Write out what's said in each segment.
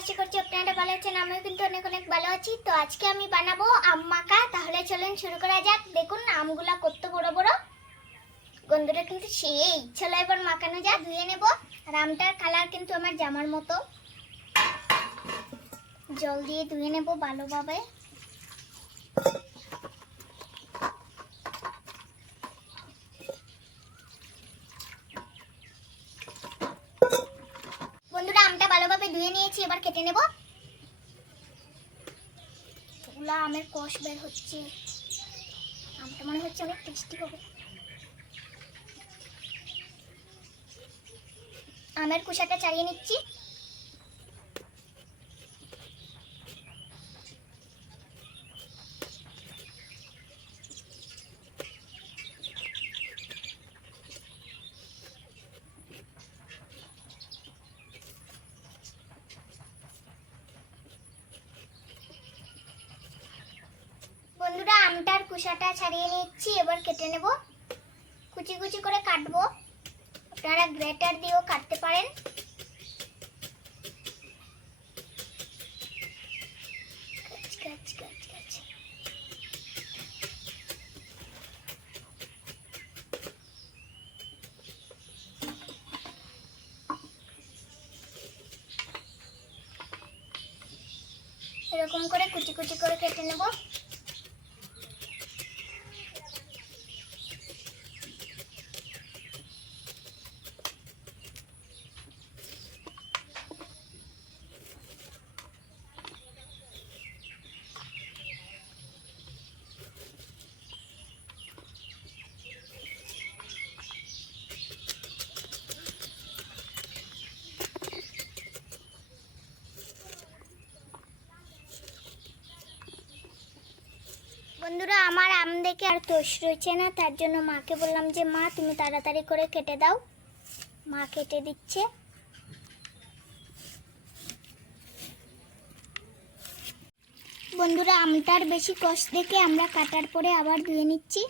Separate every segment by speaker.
Speaker 1: আশা করছি আপনারা ভালো আছেন, আমিও কিন্তু অনেক অনেক ভালো আছি। তো আজকে আমি বানাবো আম মাখা। তাহলে চলুন শুরু করা যাক। দেখুন, আমগুলা কত বড় বড়। গন্ধটা কিন্তু সেই চলো এবার মাখানো যাক, ধুয়ে নেব। আর আমটার কালার কিন্তু আমার জামার মতো। জল দিয়ে ধুয়ে নেব ভালোভাবে বন্ধুরা আমটা ভালোভাবে ধুয়ে নিয়েছি এবার কেটে নেব। ওগুলা আমের কষ বের হচ্ছে। আমটা মনে হচ্ছে অনেক টেস্টি হবে। আমের কুসাটা চালিয়ে নিচ্ছি। বন্ধুরা আমটার কুসাটা ছাড়িয়ে নিচ্ছি। এবার কেটে নেব। কুচি কুচি করে কাটবো। আপনারা গ্রেটার দিয়েও কাটতে পারেন। এরকম করে কুচি কুচি করে কেটে নেব। বন্ধুরা, আমার আম দেখে আর তোষ রয়েছে না, তার জন্য মাকে বললাম যে, মা, তুমি তাড়াতাড়ি করে কেটে দাও। মা কেটে দিচ্ছে। বন্ধুরা, আমটার বেশি কষ দেখে আমরা কাটার পরে আবার ধুয়ে নিচ্ছি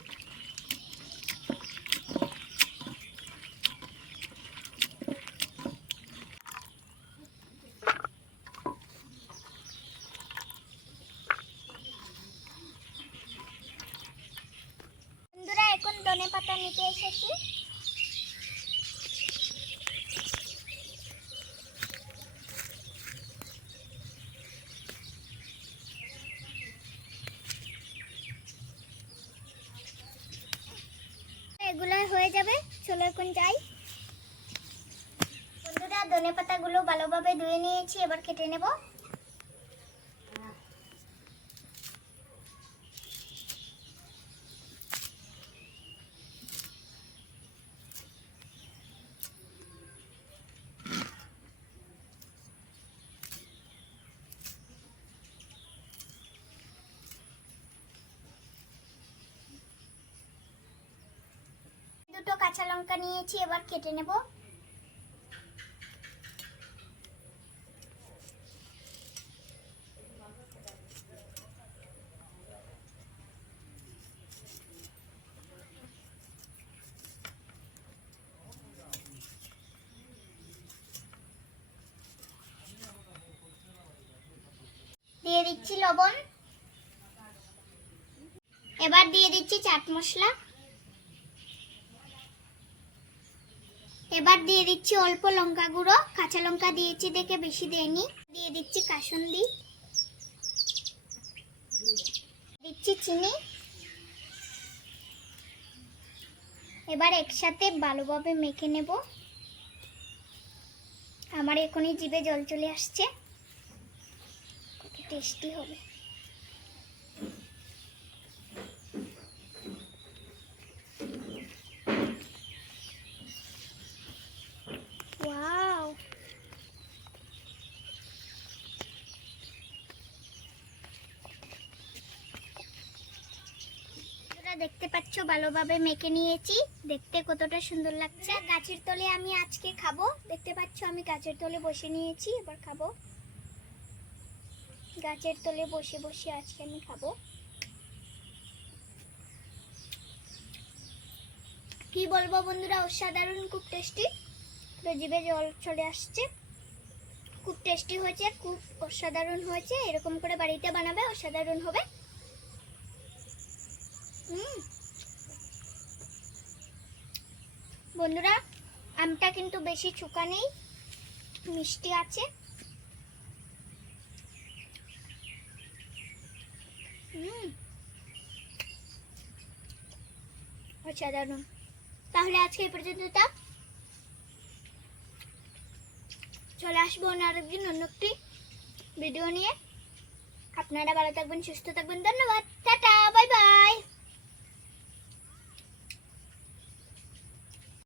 Speaker 1: বন্ধুরা এখন ধনে পাতা নিতে এসেছি। এগুলো হয়ে যাবে, চলো এখন যাই। বন্ধুরা ধনে পাতাগুলো ভালোভাবে ধুয়ে নিয়েছি, এবার কেটে নেব। কাঁচা লঙ্কা নিয়েছি এবার কেটে নেব। দিয়ে দিচ্ছি লবণ। এবার দিয়ে দিচ্ছি চাট মশলা। এবার দিয়ে দিচ্ছি অল্প লঙ্কা গুঁড়ো, কাঁচা লঙ্কা দিয়েছি দেখে বেশি দেয়নি। দিয়ে দিচ্ছি কাসুন্দি। দিচ্ছি চিনি। এবার একসাথে ভালোভাবে মেখে নেব। আমার এখনই জিভে জল চলে আসছে। টেস্টি হবে। দেখতে পাচ্ছ, ভালোভাবে মেখে নিয়েছি। দেখতে কতটা সুন্দর লাগছে। গাছের তলে আমি আজকে খাব। দেখতে পাচ্ছ, আমি গাছের তলে বসে নিয়েছি, এবার খাব। গাছের তলে বসে বসে আজকে আমি খাব। কি বলব বন্ধুরা, অসাধারণ, খুব টেস্টি জিভে জল চলে আসছে। খুব টেস্টি হয়েছে, খুব অসাধারণ হয়েছে। এরকম করে বাড়িতে বানাবে, অসাধারণ হবে। বন্ধুরা, আমটা কিন্তু বেশি চুকা নেই, মিষ্টি আছে। অসাধারণ। তাহলে আজকে এই পর্যন্ত থাক চলে আসব অন্য আরেকদিন অন্য একটি ভিডিও নিয়ে। আপনারা ভালো থাকবেন, সুস্থ থাকবেন। ধন্যবাদ। Tata bye bye